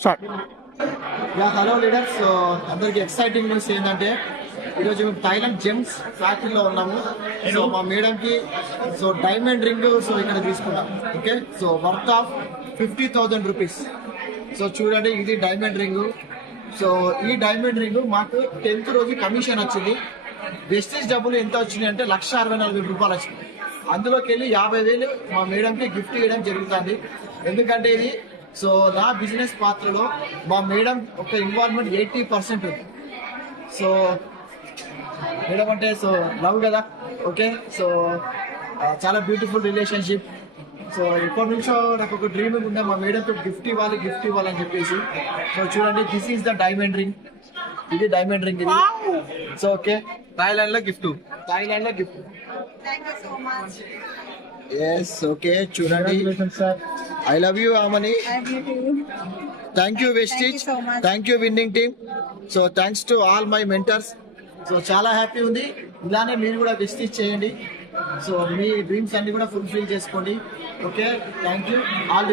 Start. Hello leaders. So అందరికి exciting news ఏంటంటే ఈరోజు మేము థాయిలాండ్ జెమ్స్ ఫ్యాక్టరీలో ఉన్నాము. సో మా మేడంకి సో డైమండ్ రింగ్ సో ఇక్కడ తీసుకున్నాం. Okay, so worth of 50,000 rupees. So చూడండి, ఇది డైమండ్ రింగ్. సో ఈ డైమండ్ రింగ్ మాకు 10th రోజు కమిషన్ వచ్చింది. వెస్టేజ్ డబ్బులు ఎంత వచ్చినాయి అంటే 1,64,000 రూపాయలు వచ్చింది. అందులోకి వెళ్ళి 50,000 మా మేడంకి గిఫ్ట్ ఇవ్వడం జరుగుతుంది. ఎందుకంటే ఇది సో నా బిజినెస్ పాత్రలో మా మేడం ఒక ఇన్వాల్వ్మెంట్ 80% ఉంది. సో మేడం అంటే సో లవ్ కదా. ఓకే, సో చాలా బ్యూటిఫుల్ రిలేషన్షిప్. సో ఎప్పటి నుంచో నాకు ఒక డ్రీమింగ్ ఉండే మా మేడంతో గిఫ్ట్ ఇవ్వాలని చెప్పేసి. సో చూడండి, this is the diamond ring. ఇది డైమండ్ రింగ్ ఇది. సో ఓకే, థాయిలాండ్ లో గిఫ్ట్. ఎస్, ఓకే చూడండి. I love you Amani. Thank you Vestige, thank you winning team. So thanks to all my mentors. So చాలా happy ఉంది. ఇలానే మీరు కూడా Vestige చేయండి. సో మీ డ్రీమ్స్ అన్ని కూడా ఫుల్ఫిల్ చేసుకోండి. Okay, thank you all.